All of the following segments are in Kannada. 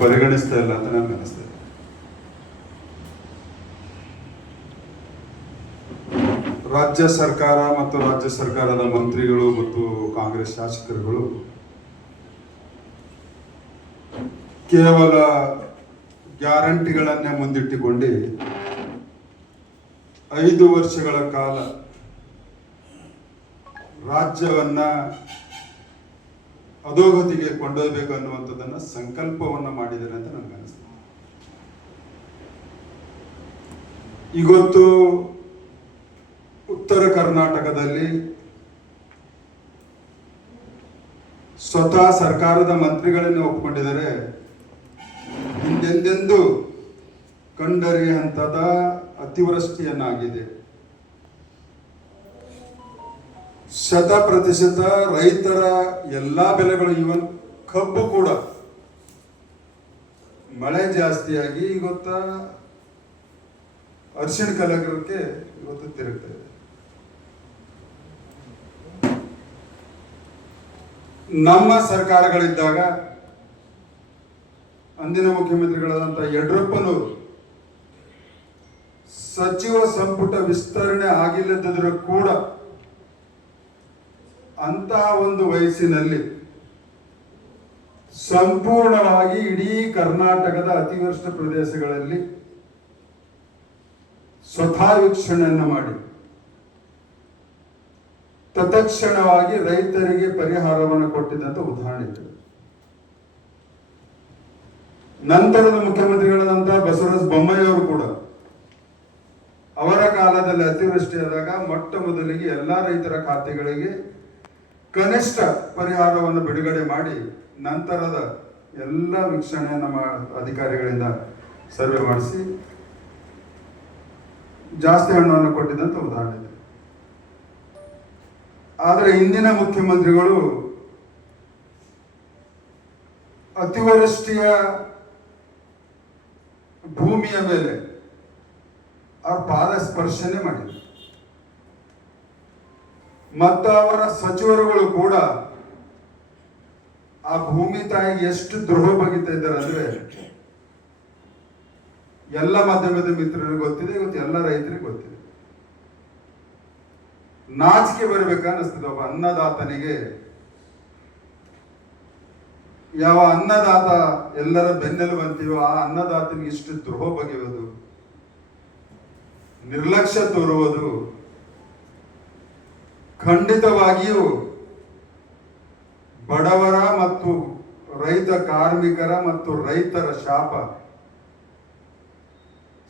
ಪರಿಗಣಿಸ್ತಾ ಇಲ್ಲ ಅಂತ ನನಗೆ ಅನಿಸ್ತದೆ ರಾಜ್ಯ ಸರ್ಕಾರ ಮತ್ತು ರಾಜ್ಯ ಸರ್ಕಾರದ ಮಂತ್ರಿಗಳು ಮತ್ತು ಕಾಂಗ್ರೆಸ್ ಶಾಸಕರುಗಳು ಕೇವಲ ಗ್ಯಾರಂಟಿಗಳನ್ನೇ ಮುಂದಿಟ್ಟುಕೊಂಡು ಐದು ವರ್ಷಗಳ ಕಾಲ ರಾಜ್ಯವನ್ನ ಅಧೋಗತಿಗೆ ಕೊಂಡೊಯ್ಬೇಕು ಅನ್ನುವಂಥದ್ದನ್ನ ಸಂಕಲ್ಪವನ್ನ ಮಾಡಿದ್ದಾರೆ ಅಂತ ನನಗೆ ಅನಿಸ್ತದೆ ಇವತ್ತು ಉತ್ತರ ಕರ್ನಾಟಕದಲ್ಲಿ ಸ್ವತಃ ಸರ್ಕಾರದ ಮಂತ್ರಿಗಳನ್ನೇ ಒಪ್ಕೊಂಡಿದ್ದಾರೆ. ಹಿಂದೆಂದೆಂದು ಕಂಡರಿಯಂತದ ಅತಿವೃಷ್ಟಿಯನ್ನಾಗಿದೆ. ಶತ ಪ್ರತಿಶತ ರೈತರ ಎಲ್ಲಾ ಬೆಳೆಗಳು ಇವನ್ ಕಬ್ಬು ಕೂಡ. ಮಳೆ ಜಾಸ್ತಿಯಾಗಿ ಇವತ್ತ ಅರಿಶಿಣ ಕಲಗಕ್ಕೆ ಇವತ್ತು ತಿರುಗ್ತಾ ಇದೆ. ನಮ್ಮ ಸರ್ಕಾರಗಳಿದ್ದಾಗ ಅಂದಿನ ಮುಖ್ಯಮಂತ್ರಿಗಳಾದಂಥ ಯಡಿಯೂರಪ್ಪನವರು ಸಚಿವ ಸಂಪುಟ ವಿಸ್ತರಣೆ ಆಗಿಲ್ಲದಿದ್ರೂ ಕೂಡ ಅಂತಹ ಒಂದು ವಯಸ್ಸಿನಲ್ಲಿ ಸಂಪೂರ್ಣವಾಗಿ ಇಡೀ ಕರ್ನಾಟಕದ ಅತಿವೃಷ್ಟ ಪ್ರದೇಶಗಳಲ್ಲಿ ಸ್ವತಃ ವೀಕ್ಷಣೆಯನ್ನು ಮಾಡಿ. ತತ್ಕ್ಷಣವಾಗಿ ರೈತರಿಗೆ ಪರಿಹಾರವನ್ನು ಕೊಟ್ಟಿದ್ದಂತ ಉದಾಹರಣೆ ಇದೆ. ನಂತರದ ಮುಖ್ಯಮಂತ್ರಿಗಳಾದಂತಹ ಬಸವರಾಜ ಬೊಮ್ಮಾಯಿ ಅವರು ಕೂಡ ಅವರ ಕಾಲದಲ್ಲಿ ಅತಿವೃಷ್ಟಿಯಾದಾಗ ಮೊಟ್ಟ ಮೊದಲಿಗೆ ಎಲ್ಲಾ ರೈತರ ಖಾತೆಗಳಿಗೆ ಕನಿಷ್ಠ ಪರಿಹಾರವನ್ನು ಬಿಡುಗಡೆ ಮಾಡಿ ನಂತರದ ಎಲ್ಲ ವೀಕ್ಷಣೆ ನಮ್ಮ ಅಧಿಕಾರಿಗಳಿಂದ ಸರ್ವೆ ಮಾಡಿಸಿ ಜಾಸ್ತಿ ಹಣವನ್ನು ಕೊಟ್ಟಿದ್ದಂತ ಉದಾಹರಣೆ ಆದರೆ ಇಂದಿನ ಮುಖ್ಯಮಂತ್ರಿಗಳು ಅತಿವೃಷ್ಟಿಯ ಭೂಮಿಯ ಮೇಲೆ ಅವ್ರ ಪಾದ ಸ್ಪರ್ಶನೆ ಮಾಡಿದ್ರು. ಮತ್ತು ಅವರ ಸಚಿವರುಗಳು ಕೂಡ ಆ ಭೂಮಿ ತಾಯಿಗೆ ಎಷ್ಟು ದ್ರೋಹ ಬಗಿತಾ ಇದ್ದಾರೆ ಅಂದ್ರೆ ಎಲ್ಲ ಮಾಧ್ಯಮದ ಮಿತ್ರರಿಗೆ ಗೊತ್ತಿದೆ, ಇವತ್ತು ಎಲ್ಲ ರೈತರಿಗೆ ಗೊತ್ತಿದೆ. ನಾಚಿಕೆ ಬರ್ಬೇಕನ್ನಿಸ್ತದೆ ಒಬ್ಬ ಅನ್ನದಾತನಿಗೆ. ಯಾವ ಅನ್ನದಾತ ಎಲ್ಲರ ಬೆನ್ನೆಲುಬು ಬಂತೀವೋ ಆ ಅನ್ನದಾತನಿಗೆ ಇಷ್ಟು ದ್ರೋಹ ಬಗೆಯುವುದು, ನಿರ್ಲಕ್ಷ್ಯ ತೋರುವುದು. ಖಂಡಿತವಾಗಿಯೂ ಬಡವರ ಮತ್ತು ರೈತ ಕಾರ್ಮಿಕರ ಮತ್ತು ರೈತರ ಶಾಪ.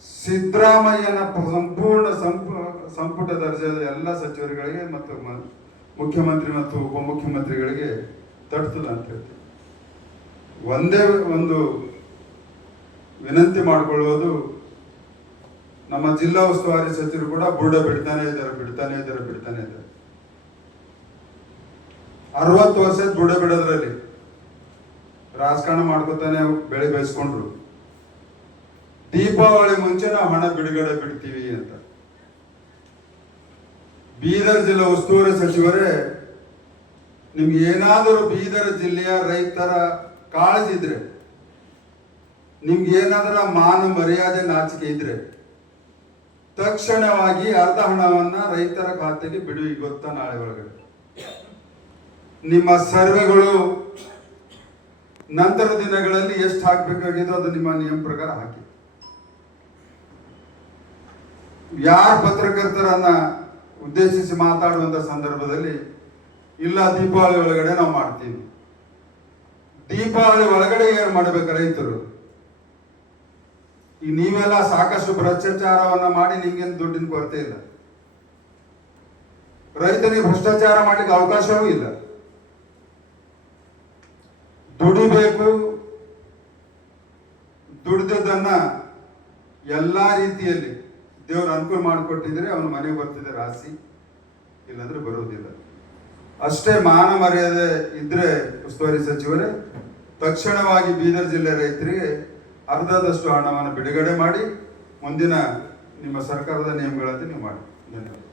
ಸಿದ್ದರಾಮಯ್ಯನ ಸಂಪೂರ್ಣ ಸಂಪು- ಸಂಪುಟ ದರ್ಜೆಯ ಎಲ್ಲ ಸಚಿವರುಗಳಿಗೆ ಮತ್ತು ಮುಖ್ಯಮಂತ್ರಿ ಮತ್ತು ಉಪಮುಖ್ಯಮಂತ್ರಿಗಳಿಗೆ ತಡ್ತದ ಅಂತ ಹೇಳ್ತೀವಿ ಒಂದೇ ಒಂದು ವಿನಂತಿ ಮಾಡಿಕೊಳ್ಳುವುದು ನಮ್ಮ ಜಿಲ್ಲಾ ಉಸ್ತುವಾರಿ ಸಚಿವರು ಕೂಡ ಬುರುಡ ಬಿಡ್ತಾನೆ ಇದ್ದಾರೆ ಬಿಡ್ತಾನೆ ಇದ್ದಾರೆ ಬಿಡ್ತಾನೆ ಇದ್ದಾರೆ. ಅರವತ್ತು ವರ್ಷ ದುಡ ಬಿಡೋದ್ರಲ್ಲಿ ರಾಜಕಾರಣ ಮಾಡ್ಕೊತಾನೆ ಬೆಳೆ ಬೆಳೆಸ್ಕೊಂಡ್ರು. ದೀಪಾವಳಿ ಮುಂಚೆ ನಾವು ಹಣ ಬಿಡುಗಡೆ ಬಿಡ್ತೀವಿ ಅಂತ. ಬೀದರ್ ಜಿಲ್ಲಾ ಉಸ್ತುವಾರಿ ಸಚಿವರೇ, ನಿಮ್ಗೆ ಏನಾದರೂ ಬೀದರ್ ಜಿಲ್ಲೆಯ ರೈತರ ಕಾಳಜಿ ಇದ್ರೆ, ನಿಮ್ಗೆ ಏನಾದರೂ ಮಾನ ಮರ್ಯಾದೆ ನಾಚಿಕೆ ಇದ್ರೆ, ತಕ್ಷಣವಾಗಿ ಅರ್ಧ ಹಣವನ್ನ ರೈತರ ಖಾತೆಗೆ ಬಿಡು ಗೊತ್ತಾ ನಾಳೆ ಒಳಗಡೆ. ನಿಮ್ಮ ಸರ್ವೆಗಳು ನಂತರ ದಿನಗಳಲ್ಲಿ ಎಷ್ಟು ಹಾಕಬೇಕಾಗಿದ್ರು ಅದು ನಿಮ್ಮ ನಿಯಮ ಪ್ರಕಾರ ಹಾಕಿ. ಯಾರ ಪತ್ರಕರ್ತರನ್ನ ಉದ್ದೇಶಿಸಿ ಮಾತಾಡುವಂತ ಸಂದರ್ಭದಲ್ಲಿ ಇಲ್ಲ, ದೀಪಾವಳಿ ಒಳಗಡೆ ನಾವು ಮಾಡ್ತೀವಿ. ದೀಪಾವಳಿ ಒಳಗಡೆ ಏನು ಮಾಡಬೇಕು ರೈತರು? ಈ ನೀವೆಲ್ಲ ಸಾಕಷ್ಟು ಭ್ರಷ್ಟಾಚಾರವನ್ನ ಮಾಡಿ ನಿಮ್ಗೇನು ದುಡ್ಡಿನ ಕೊರತೆ ಇಲ್ಲ. ರೈತನಿಗೆ ಭ್ರಷ್ಟಾಚಾರ ಮಾಡಲಿಕ್ಕೆ ಅವಕಾಶವೂ ಇಲ್ಲ. ದುಡಿಬೇಕು. ದುಡಿದದನ್ನ ಎಲ್ಲಾ ರೀತಿಯಲ್ಲಿ ದೇವರು ಅನುಕೂಲ ಮಾಡಿಕೊಟ್ಟಿದ್ರೆ ಅವನು ಮನೆಗೆ ಬರ್ತಿದೆ ರಾಶಿ, ಇಲ್ಲಾಂದ್ರೆ ಬರುವುದಿಲ್ಲ ಅಷ್ಟೇ ಮಾನ ಮರ್ಯಾದೆ ಇದ್ರೆ ಉಸ್ತುವಾರಿ ಸಚಿವರೇ, ತಕ್ಷಣವಾಗಿ ಬೀದರ್ ಜಿಲ್ಲೆ ರೈತರಿಗೆ ಅರ್ಧದಷ್ಟು ಹಣವನ್ನು ಬಿಡುಗಡೆ ಮಾಡಿ, ಮುಂದಿನ ನಿಮ್ಮ ಸರ್ಕಾರದ ನಿಯಮಗಳಂತೆ ನೀವು ಮಾಡಿ. ಧನ್ಯವಾದ.